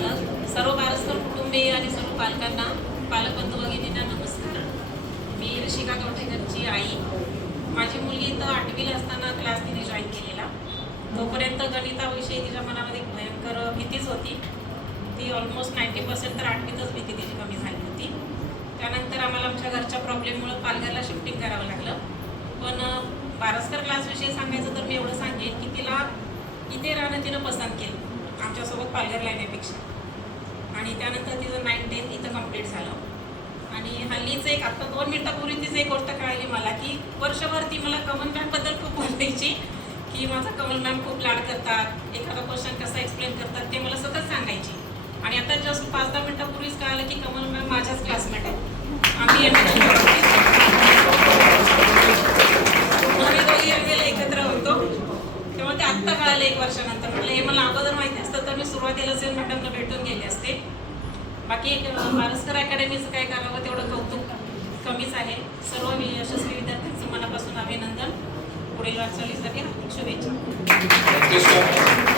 झालं सर्व बारसकर कुटुंबीय आणि सर्व पालकांना पालकबंधू भगिनींना नमस्कार. मी ऋषिका कवठेकरची आई. माझी मुलगी तर आठवीला असताना क्लास तिने जॉईन केलेला. तोपर्यंत गणिताविषयी तिच्या मनामध्ये एक भयंकर भीतीच होती. ती ऑलमोस्ट नाईंटी पर्सेंट तर आठवीतच भीती तिची कमी झाली होती. त्यानंतर आम्हाला आमच्या घरच्या प्रॉब्लेममुळं पालघरला शिफ्टिंग करावं लागलं. पण अ, क्लासविषयी सांगायचं तर मी एवढं सांगेन की तिला इथे राहणं तिनं पसंत केलं. पार्लर पालघरला आणि त्यानंतर तिचं नाईन टेन इथं कंप्लीट झालं. आणि हल्लीच एक आत्ता दोन मिनटापूर्वी तिचं एक गोष्ट कळाली मला की वर्षभर ती मला कमल मॅमबद्दल खूप बोलायची की माझा कमल मॅम खूप लाड करतात एखादा क्वेश्चन कसा एक्सप्लेन करतात ते मला सतत सांगायची. आणि आता जस्ट पाच दहा मिनटापूर्वीच कळालं की कमल मॅम माझ्याच क्लासमेट आहे आम्ही आम्ही दोघी गेले एकत्र होतो. तेव्हा ते आत्ता कळालं एक वर्षानंतर. म्हटलं हे मला अगोदर माहिती बाकी एक अकॅडमीचं काय करावं तेवढं कौतुक कमीच आहे. सर्व यशस्वी विद्यार्थ्यांचं मनापासून अभिनंदन. पुढील वाटचालीसाठी हार्दिक शुभेच्छा.